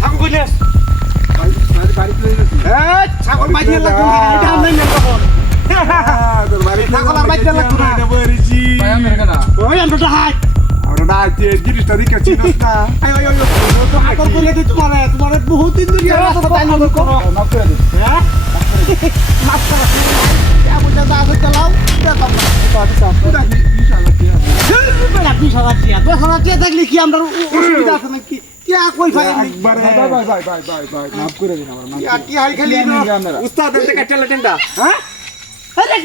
ছাগল কইলেস ছাগল মাইয়ে লাগবে এটা আমি নেব তোর বাড়ি ছাগল আর মাইয়ে লাগবে না বরিছি ভাই আমি কেনা ওই আমরা হাত আমরা না যে জিনিসটা দিকে চিনস না আয় তো হাতর কইলে দি তোমার বহুত দিন ধরে কথা তাই না করো মাফ করে দিন হ্যাঁ মাফ করো क्या बोलता था आगे चलाओ क्या काम पार्टी साफ पूरा इंशाल्लाह किया बड़ा 20,000 किया 20,000 किया तक लिखी আমরা অসুবিধা আছে নাকি क्या कोई फायदा नहीं भाई माफ করে দিন আমার মাফ কি হাই খালি উস্তাদ এর থেকে ট্যালেন্টটা হ্যাঁ দেখ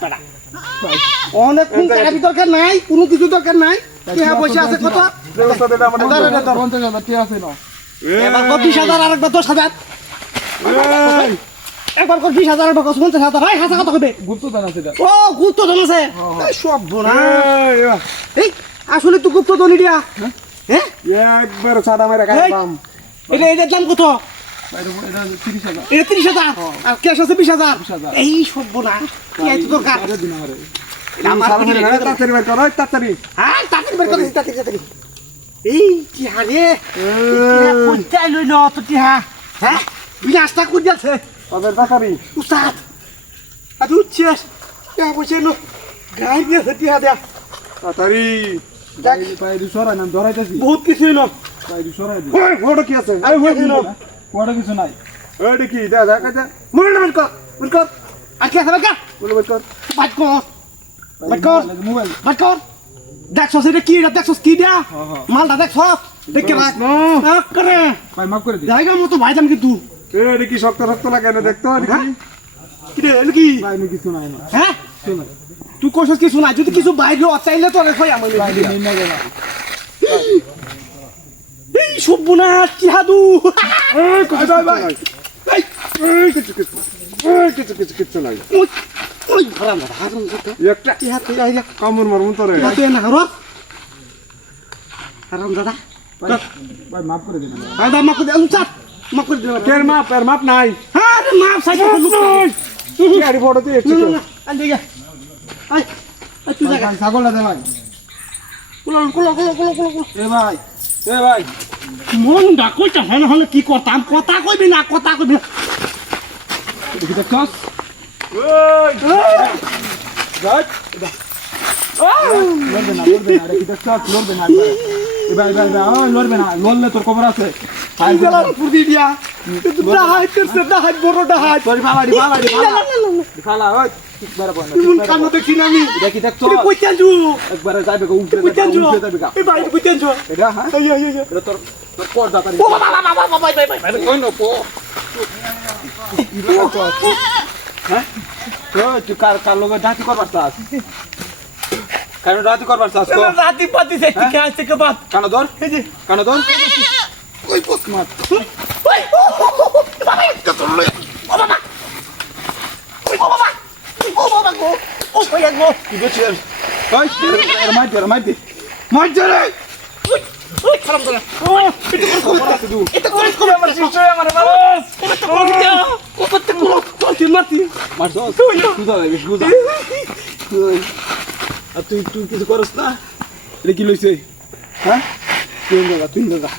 পড়া অনেক কোন টাকা দরকার নাই কোনো কিছু দরকার নাই কি পয়সা আছে কত ব্যবস্থা দেটা আমাদের 50,000 কি আছে না এবার 20,000 আরেকবার 10,000 একবার কর 20,000 টাকা 50,000 ভাই হাসা কত হবে গুপ্তধন আছে এটা ও গুপ্তধন আছে সব বোনা এই আসলে তুই গুপ্তধন দিয়া হ্যাঁ একবার সাদা মেরে খাইলাম এটার দাম কত এটা 30,000 আর ক্যাশ আছে 20,000 এই সব বোনা কি এত দরকার তাড়াতাড়ি বের কর তাড়াতাড়ি হ্যাঁ তাড়াতাড়ি বের কর তাড়াতাড়ি এই কি হারে কোথায় লইল তো কি হ্যাঁ বিনাশটা কই যাচ্ছে ওদের বাকারি উস্তাদ আদু চেস কে বসে নো গাই দিয়ে হতি হাদা তাড়াতাড়ি পাই দি সরাই নাম ধরাইতেছি বহুত কিছু নো পাই দি সরাই দি ওই ওটা কি আছে আরে ওই নো ওটা কিছু নাই ওটা কি দাদা কাজা মোবাইল বল কর আর কি আছে বাকা বল কর মোবাইল কর দেখছস এটা কি দেখছস কি দিয়া মালটা দেখছস দেখে রাখ করে ভাই মাফ করে দি জায়গা মতো ভাইজাম কিন্তু এটা কি শক্ত শক্ত লাগে না দেখতো কি রে এলো কি ভাই আমি কিছু নাই না হ্যাঁ শুন তুই কোশস কিছু নাই যদি কিছু বাইরে চাইলে তো কই আমি বাইরে নেই না এই সুবনা কি হাদু এই কই ভাই এই কিছু নাই ওই হারাম একটা কি হাত আইয়া কামড় মারুন তোরে না তুই না হারাম দাদা ভাই মাফ করে দিন ভাই দাদা মাফ করে দিন চাট মাফ করে দিন কেন মাফ নাই আরে মাফ সাইডে লুক তুই আরে বড় তুই একটু আন দিগা আই তুই জায়গা ছাগল না দে ভাই কুলো এ ভাই মন ডাকইটা হন হলে কি করতাম কথা কইবি না দেখি দেখছস ওই গাছ লড়বে না আরে কি দেখছস লড়বে না ভাই লড়বে না লড়লে তোর খবর আছে হাই জেলার পুরদি দিয়া ডাহাই তেরছে ডাহাই বড় ডাহাই তোর বাবাড়ি ফালা ওই বরাবর না তুই কানো দেখি না আমি দেখি দেখছো তুই কই চাঞ্জু একবার যাবে গো উঠে যাবে গা এই ভাই কই চাঞ্জু এটা হ্যাঁ এই এটা তোর পর দাতারি ও বাবা ভাই কই ন পো হ্যাঁ তুই কার লগে ডাটি করবার চাস কেন রাতি করবার চাস তো রাতি পাতি সে ঠিক আছে কে বাত কানো ধর ওই পোস্ট মার ওই বাবা একটা তোলে ও বাবা গো ও কই গো কি দেখছিস ওই মার দে ওই খারাপ করে ও এটা করে আমার সিস্টার আমার বাবা ও কত কোন মারতি মারছ সুদা দেবে সুদা আর তুই কিছু করস না এটা কি লইছে হ্যাঁ তুই দাদা